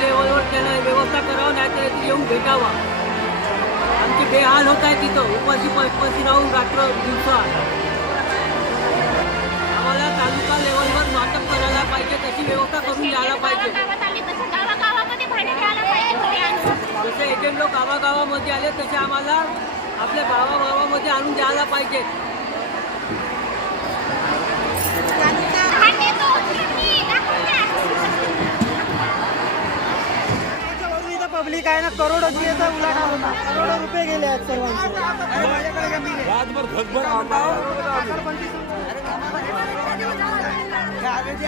त्याला व्यवस्था करावं नाही तर येऊन भेटावं. आमचे बेहाल होत आहे तिथं उपाशी उपाशी राहून रात्र दिवसा. आम्हाला तालुका लेवलवर वाटप करायला पाहिजे तशी व्यवस्था करून द्यायला पाहिजे. जसे एजंट लोक गावागावामध्ये आले तसे आम्हाला आपल्या गावागावामध्ये आणून द्यायला पाहिजे हा नेतो मी दाखवून द्या. वरून इथं पब्लिक आहे ना उलाढा होता. करोडो रुपये गेले आहेत सर्वांचे.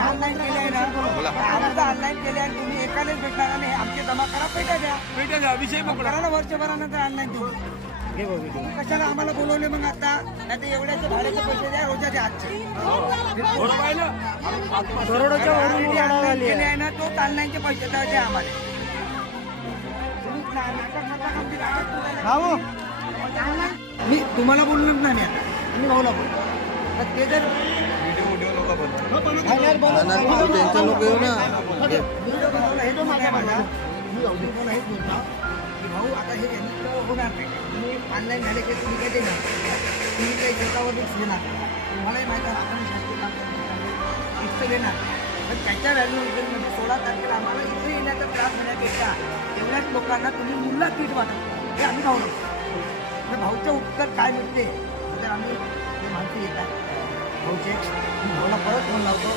ऑनलाईन केले आहे ना आमचं ऑनलाईन केले आहे तुम्ही भेटणार नाही आमचे जमा करा पेटा द्या. विषय करा ना वर्षभरानंतर ऑनलाईन देऊ कशाला आम्हाला बोलवले मग आता? नाही एवढ्याचे भाड्याचे पैसे द्या रोजाचे आजचे. करोडोच्या वरून केले आहे ना तोच ऑनलाईनचे पैसे द्या आम्हाला. भाऊ मी तुम्हाला बोलणार नाही मी आता. मी भाऊला बोल तर ते जर त्यांचा लोक येऊ ना. हे. माझा मी हेच बोलतो की भाऊ आता हे होणार नाही. तुम्ही ऑनलाईन झाले की तुम्ही देणार? तुम्ही काही घेणार तुम्हालाही माहिती आहे आपण शासकीय काम करतो. इथं घेणार. पण त्याच्या व्हॅल्यू म्हणजे सोळा तारखेला आम्हाला इथे येण्याचा त्रास होण्यापेक्षा एवढ्याच लोकांना तुम्ही मुल्ला किट वाटत हे आम्ही भाऊ तर भाऊचं उत्तर काय मिळते? तर आम्ही ते माणसं येतात भाऊचे मी भाऊला परत फोन लावतो.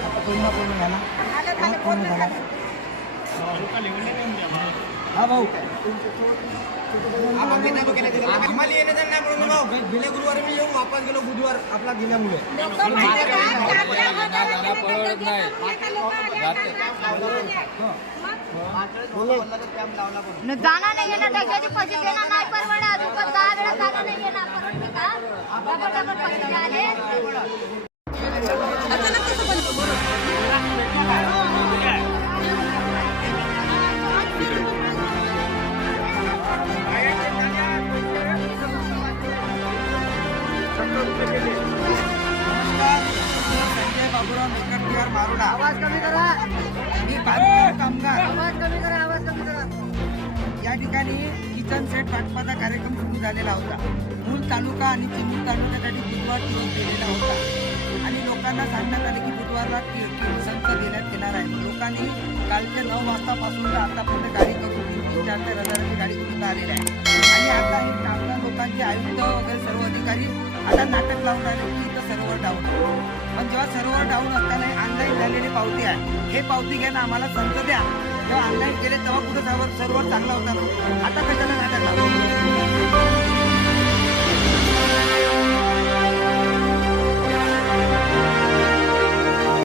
आता पूर्ण पूर्ण झाला परत पूर्ण झाला? हा भाऊ. आम्हाला येण्याचं नाही म्हणून भाऊ. गेल्या गुरुवारी मी येऊन वापस गेलो बुधवार आपला गेल्यामुळे. नाही, न जाणार नाही येणार डग्याचे पैसे देणार नाही परवडा अजून दहा वेळा जाणार नाही येणार. परवडते का? आपण पैसे द्याले मेकर बिहार मारोडा आवाज कमी करा. मी बांधकाम कामगार. आवाज कमी करा आवाज कमी करा. या ठिकाणी किचन सेट वाटपाचा कार्यक्रम सुरू झालेला होता. मूल तालुका आणि चिमूर तालुक्यासाठी बुधवार दिवस दिलेला होता. आणि लोकांना सांगण्यात आले की बुधवारला कि- संच देण्यात येणार आहे. लोकांनी कालच्या नऊ वाजतापासून तर आतापर्यंत गाडी करून तीन चार चार हजाराची गाडी करून आलेली आहे आणि आता ही कामगार लोकांचे आयुक्त वगैरे सर्व अधिकारी आता नाटक लावून आले की इथं सर्व डाऊन पण जेव्हा सर्व डाऊन आलेली पावती आहे. हे पावती घ्या आम्हाला संत द्या. जेव्हा ऑनलाईन केले तेव्हा कुठं सर्व सर्व चांगला होता. आता कशाला नाटक